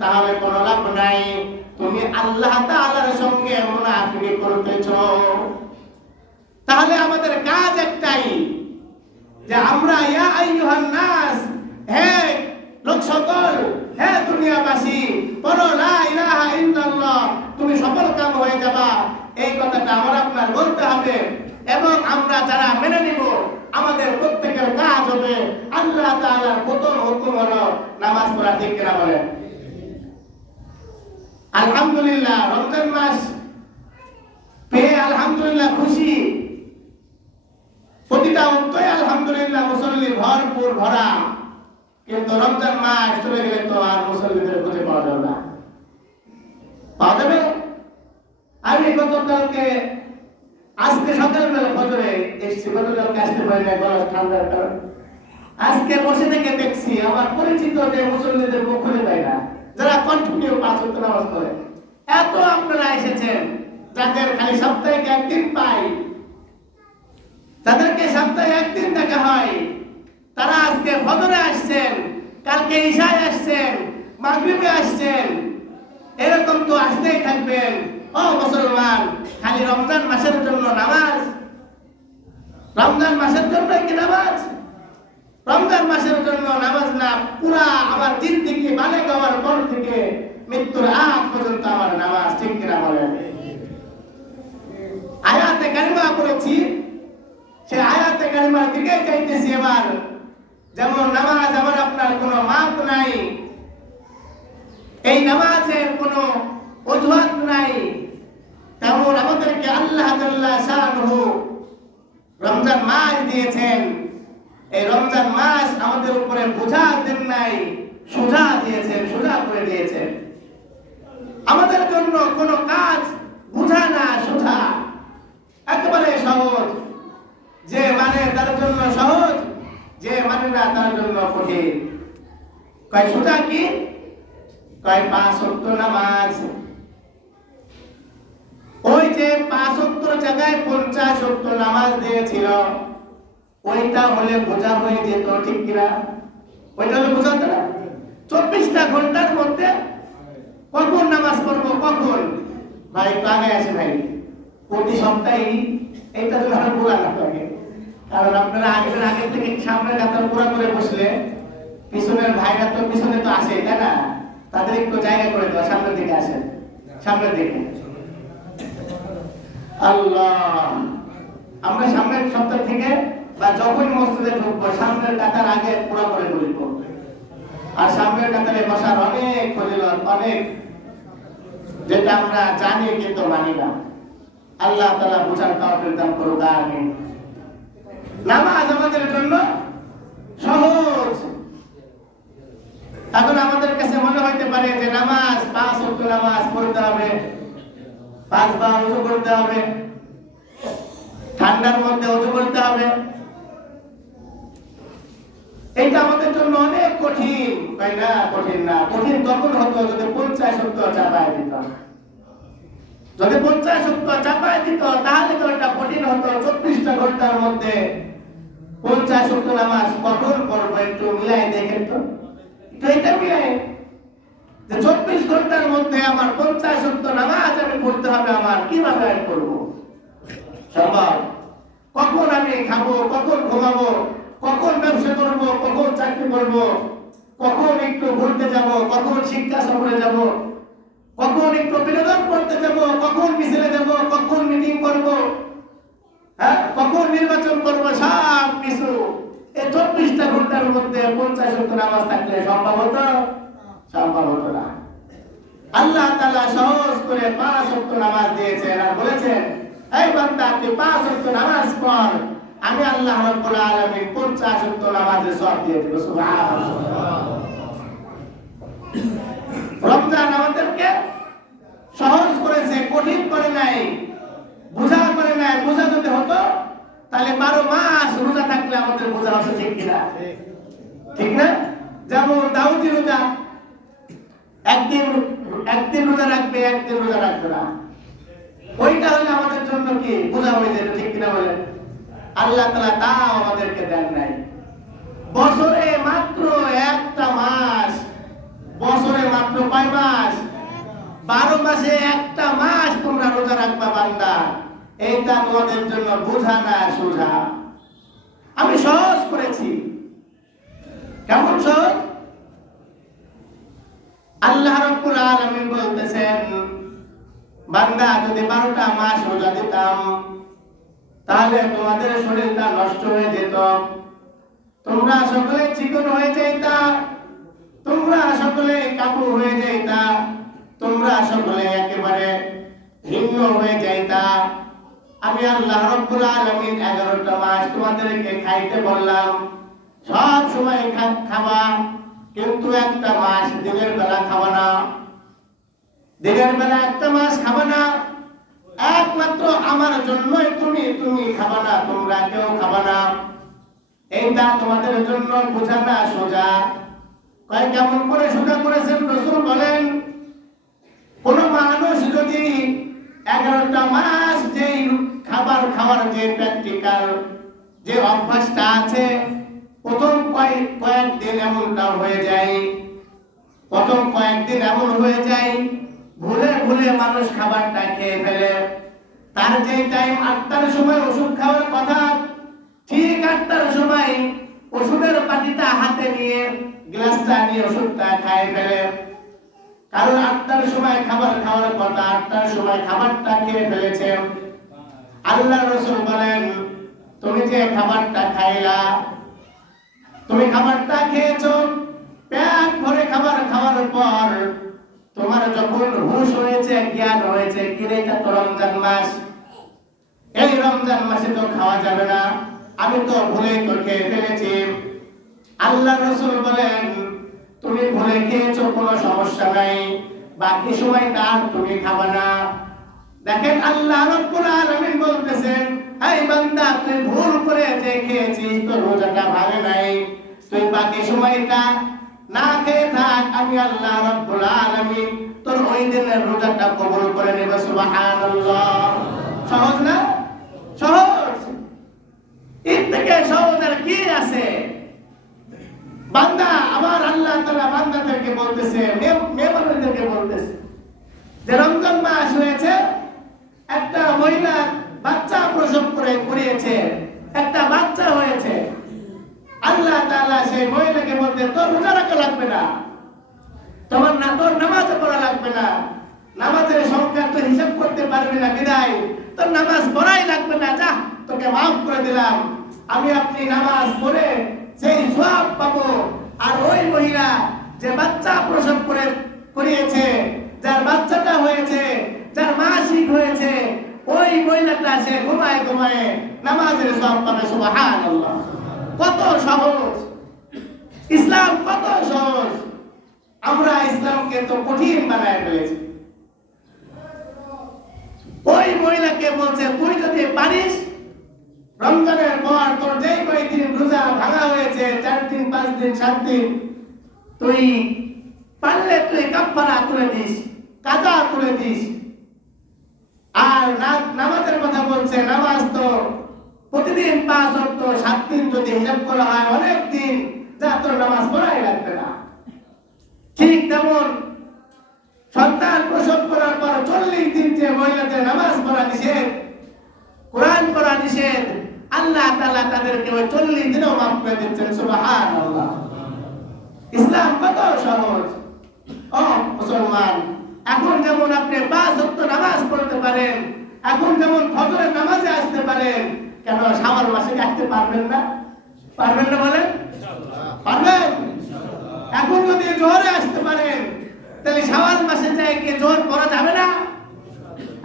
তাহলে কোনো লাভ নাই। তুমি আল্লাহ তাআলার সঙ্গে মুনাফিকি করতেছো। তাহলে আমাদের কাজ একটাই যে আমরা ইয়া আইয়ুহান নাস, হে লোক সকল, হে দুনিয়াবাসী, বলো লা ইলাহা ইল্লাল্লাহ, তুমি সফল কাম হয়ে যাবা। এই কথাটা আমার আপনার বলতে হবে এবং আমরা যারা মেনে নিব আমাদের প্রত্যেকের কাজ হবে আল্লাহ তাআলার প্রথম হুকুম হলো নামাজ পড়া। ঠিক কিনা বলেন? আলহামদুলিল্লাহ, রমজান মাস পেয়ে আলহামদুলিল্লাহ খুশি। প্রতিটা অন্তরে আলহামদুলিল্লাহ মুসল্লি ভরপুর ভরা। কিন্তু রমজান মাস চলে গেলে তো আর মুসল্লিদের খুঁজে পাওয়া যাবে না। পাওয়া যাবে? আমি গতকালকে আজকে সকালবেলা ফজরে এসেছি, গতকালকে আসতে পারি না গলা ঠান্ডার কারণে। আজকে বসে থেকে দেখছি আমার পরিচিত যে মুসল্লিদের মুখ খুঁজে পাই না, যারা কন্টিনিউ 5 ওয়াক্ত নামাজ পড়ে। এত আপনারা এসেছেন যাদের খালি সপ্তাহে একদিন পাই, তাদেরকে সপ্তাহে একদিন দেখা হয়, তারা আজকে ফজরে আসছেন, কালকে ইশায় আসছেন, মাগরিবে আসছেন। এরকম তো আসতেই থাকবেন। ও মুসলমান, খালি রমজান মাসের জন্য নামাজ? রমজান মাসের জন্য কি নামাজ? রমজান মাসের জন্য নামাজ না, পুরা আমার জিন্দেগি বালেগ হওয়ার পর থেকে মৃত্যুর আগ পর্যন্ত আমার নামাজ। ঠিক কিনা বলেন? আয়াতে কারিমা পড়েছি, সে আয়াতে কারিমার দিকে যাইতেছি এবার। যেমন নামাজ আমার আপনার কোনো মাপ নাই, এই নামাজের কোনো অজুহাত নাই, তেমন আমাদেরকে আল্লাহ জাল্লা শানুহু রমজান মাস দিয়েছেন। এই রমজান মাস আমাদের উপরে বোঝা দেন নাই, সোজা দিয়েছেন, সোজা করে দিয়েছেন। আমাদের জন্য কোনো কাজ বোঝা না, সোজা, একেবারে সহজ। যে মানে তার জন্য সহজ, যে মানে না তার জন্য কঠিন। কয় সোজা কি? কয় 5 ওয়াক্ত নামাজ। ওই যে 5 ওয়াক্তের জায়গায় 50 ওয়াক্ত নামাজ দিয়েছিল, ওইটা হলে বোঝা হয়ে যেত। ঠিক কিনা? ওইটা হলে বোঝা হতো না। 24টা ঘন্টার মধ্যে কখন নামাজ পড়বো, কখন? ভাই একটু আগে আসে ভাই, প্রতি সপ্তাহে এইটা তো আর পুরা না লাগে। কারণ আপনারা আগের থেকে সামনের কাতার পুরা করে বসলে পিছনের ভাইরা তো পিছনে তো আসে, তাই না? তাদের একটু জায়গা করে দেওয়া, সামনের দিকে আসেন, সামনের দিকে। আল্লাহ, আমরা সামনের সপ্তাহ থেকে বা যখন মসজিদে ঢুকবো সামনের কাতার আগে পুরো করে বসবো। আর সামনের কাতারে বসার অনেক ফজিলত, অনেক, যেটা আমরা জানি কিন্তু মানি না। আল্লাহ তাআলা বুঝার তৌফিক দান করুক। আমিন। নামাজ আমাদের জন্য সহজ। এখন আমাদের কাছে মনে হইতে পারে যে নামাজ 5 ওয়াক্ত নামাজ পড়তে হবে, 5 বার ওযু করতে হবে, ঠান্ডার মধ্যে ওযু করতে হবে। এটা আমাদের জন্য অনেক কঠিন, তাই না? কঠিন না, কঠিন তখন হতো যদি 50 ওয়াক্ত চাপায় দিত। যদি 50 ওয়াক্ত চাপায় দিত তাহলে তো এটা কঠিন হতো। 24টা ঘন্টার মধ্যে 50 ওয়াক্ত নামাজ কখন পড়বো একটু মিলাই দেখেন তো। এটা মিলাই যে 24 ঘন্টার মধ্যে আমার 50 ওয়াক্ত নামাজ আমি পড়তে হবে, আমার কিভাবে আমি করবো? সম্ভব? কখন আমি খাবো, কখন ঘুমাবো, কখন ব্যবসা করবো, কখন চাকরি করবো, কখন একটু ঘুরতে যাব, কখন শিক্ষা সফরে যাব, কখন একটু বিনোদন করতে যাব, কখন মিছিলে যাব, কখন মিটিং করব, হ্যাঁ, কখন নির্বাচন করব, সব কিছু এই 24টা ঘন্টার মধ্যে 50 ওয়াক্ত নামাজ থাকলে সম্ভব হতো? সম্ভব হতো না। আল্লাহ তাআলা সহজ করে 5 ওয়াক্ত নামাজ দিয়েছেন আর বলেছেন, এই বান্দা তুই 5 ওয়াক্ত নামাজ পড়, আমি আল্লাহ রাব্বুল আলামিন 50 ওয়াক্ত নামাজের সওয়াব দিয়ে দেব। সুবহানাল্লাহ। রমজান আমাদেরকে সহজ করেছে, কঠিন করে নাই, বোঝা করে নাই। বোঝা যদি হতো তাহলে 12 মাস রোজা থাকলে আমাদের বোঝা হতো। ঠিক কিনা? ঠিক না? যেমন দাউদি রোজা, একদিন রোজা রাখবে, একদিন রোজা রাখবে না, ওইটা হলে আমাদের জন্য কি বোঝা হয়ে যেত। ঠিক কিনা বলেন? আল্লাহ তাআলা তাও আমাদেরকে দেন নাই। বছরে মাত্র একটা মাস, বছরে 12 মাসে একটা মাস তোমরা রোজা রাখবা বান্দা, এইটা তোমাদের জন্য বোঝা না সোজা। আমি সহজ করেছি। কেমন সহজ? আল্লাহ রাব্বুল আলামিন বলতেছেন, বান্দা যদি 12টা মাস রোজা দিতাম তাহলে তোমাদের শরীরটা নষ্ট হয়ে যেত, তোমরা সকলে চিকন হয়ে যাইতা, তোমরা সকলে কাবু হয়ে যাইতা, তোমরা সকলে একেবারে ভিন্ন হয়ে যাইতা। আমি আল্লাহ রাব্বুল আলামিন 11টা মাস তোমাদেরকে খাইতে বললাম, সব সময় খাবা, কিন্তু একটা মাস দিনের বেলা খাবা না। দিনের বেলা একটা মাস খাবা না, একমাত্র আমার জন্যই তুমি খাবা না, তোমরা কেউ খাবা না। এইটা তোমাদের জন্য বোঝা না সোজা। কয় কেমন করে সোজা করেছেন রাসূল বলেন? কোন মানুষ যদি 11টা মাস যেই খাবার খাওয়ার যে প্র্যাকটিক্যাল যে অভ্যাসটা আছে, প্রথম কয়েকদিন এমনটা হয়ে যায়, প্রথম কয়েকদিন এমন হয়ে যায় ভুলে ভুলে মানুষ খাবারটা খেয়ে ফেলে। তার যে টাইম 8টার সময় ওষুধ খাওয়ার কথা, ঠিক 8টার সময় ওষুধের পাটিটা হাতে নিয়ে গ্লাসটা নিয়ে ওষুধটা খায় ফেলে। কারণ 8টার সময় খাবার খাওয়ার কথা, 8টার সময় খাবারটা খেয়ে ফেলেছে। আল্লাহ রাসূল বলেন, তুমি যে খাবারটা খাইলা, তুমি খাবারটা খেয়েছো, পেট ভরে খাবার খাওয়ার পর তোমার যখন হুঁশ হয়েছে, জ্ঞান হয়েছে, কিরে এটা তো রমজান মাস, এই রমজান মাসে তো খাওয়া যাবে না, আমি তো ভুলে তো খেয়ে ফেলেছি। আল্লাহ রাসূল বলেন, তুমি ভুলে খেয়েছো কোনো সমস্যা নাই, বাকি সময়টা আর তুমি খাবা না। দেখেন আল্লাহ রাব্বুল আলামিন বলতেছেন, এই বান্দা তুই ভুল করে যে খেয়েছিস, তোর রোজাটা ভাঙে নাই, তুই বাকি সময়টা না খেয়ে থাক, আমি আল্লাহ রাব্বুল আলামিন তোর ওই দিনের রোজাটা কবুল করে নেব। সুবহানাল্লাহ। সহজ না? সহজ। এর থেকে সহজ আর কি আছে? বান্দা আবার আল্লাহ তাআলা বান্দাদেরকে বলতেছে, মেয়েদেরকে বলতেছে যে রমজান মাস হয়েছে, একটা মহিলা বাচ্চা প্রসব করিয়েছে, একটা বাচ্চা হয়েছে। আল্লাহ তাআলা সেই মহিলাকে বলতে, তোর রোজা রাখা লাগবে না, তোর নামাজ পড়া লাগবে না, নামাজের সংখ্যা তো হিসাব করতে পারবি না, বিদায় তোর নামাজ পড়াই লাগবে না, যা তোকে মাফ করে দিলাম। আমি আপনি নামাজ পড়ে সেই সওয়াব পাবো। আর ওই মহিলা যে বাচ্চা প্রসব করিয়েছে, যার বাচ্চাটা হয়েছে, যার মাসিক হয়েছে, ওই মহিলাটা সে ঘুমায় ঘুমায় নামাজের সওয়াব পাবে। সুবহানাল্লাহ। কত সহজ ইসলাম, কত সহজ। আমরা ইসলামকে তো কঠিন বানায় ফেলেছি। ওই মহিলাকে বলছে, তুই যদি পারিস রমজানের পর তোর যেই কয়েকদিন রোজা ভাঙা হয়েছে, 4 দিন 5 দিন 7 দিন, তুই পারলে তুই কাফারা করে দিস, কাজা করে দিস। আর নামাজের কথা বলছে, নামাজ তো প্রতিদিন 5 ওয়াক্ত, 7 দিন যদি হিসাব করা হয় অনেক দিন, যা তোর নামাজ পড়াই লাগবে না। ঠিক তেমন সন্তান প্রসব করার পর 40 দিন যে মহিলাদের নামাজ পড়া নিষেধ, কোরআন পড়া নিষেধ, আল্লাহ তাআলা তাদেরকে ওই 40 দিনও মাফ করে দিচ্ছেন। সুবহানাল্লাহ। ইসলাম কত সহজ। ও মুসলমান, এখন যেমন আপনি 5 ওয়াক্ত নামাজ পড়তে পারেন, এখন যেমন ফজরের নামাজে আসতে পারেন, কেন শাওয়াল মাসে আসতে পারবেন না? পারবেন না বলেন? পারবেন। এখন যদি জোহরে আসতে পারেন, তাহলে শাওয়াল মাসে যায় কি জোহর পড়া যাবে না?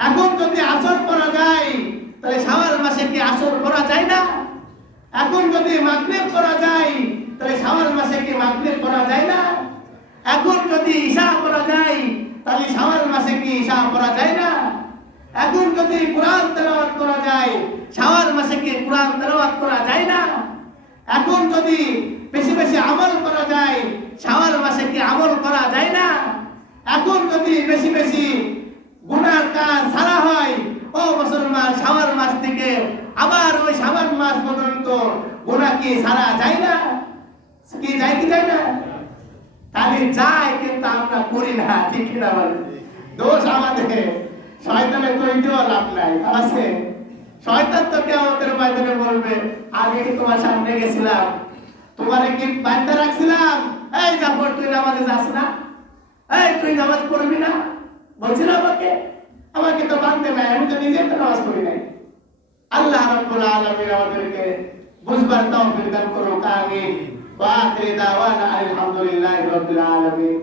এখন যদি আসর পড়া যায়, তাহলে শাওয়াল মাসে কি আসর পড়া যায় না? এখন যদি মাগরিব পড়া যায়, তাহলে শাওয়াল মাসে কি মাগরিব পড়া যায় না? এখন যদি ঈশা পড়া যায়, তাহলে শাওয়াল মাসে কি ঈশা পড়া যায় না? এখন যদি কোরআন তেলাওয়াত করা যায়, শাওয়াল মাসে কি কোরআন তেলাওয়াত করা যায় না? এখন যদি বেশি বেশি আমল করা যায়, শাওয়াল মাসে কি আমল করা যায় না? এখন যদি বেশি বেশি গুনার কাজ ছাড়া হয়, ও মুসলমান, শাওয়াল মাস থেকে আবার ওই শাবান মাস পর্যন্ত গুনাহ কি ছাড়া যায় না? কি যায় কি যায় না? তাহলে যায়, কিন্তু আমরা করি না, ঠিক না বলেন? দোষ আমাদের, শয়তানের তৈরিও লাভ নাই আছে। শয়তান তো কিয়ামতের ময়দানে বলবে, আমি কি তোমার সামনে গেছিলাম, তোমারে কি বাঁধতে রাখছিলাম, এই জাফর তুই নামাজে যাস না, এই তুই নামাজ পড়বি না, বলছিল আমাকে, আমাকে তো বাঁধতে নাই, আমি তো নিজে তো নামাজ পড়ি নাই। আল্লাহ রাব্বুল আলামিন আমাদেরকে বুঝবার তৌফিক দান করুন, আমিন। ওয়া আখিরু দাওয়ানা আলহামদুলিল্লাহি রাব্বিল আলামিন।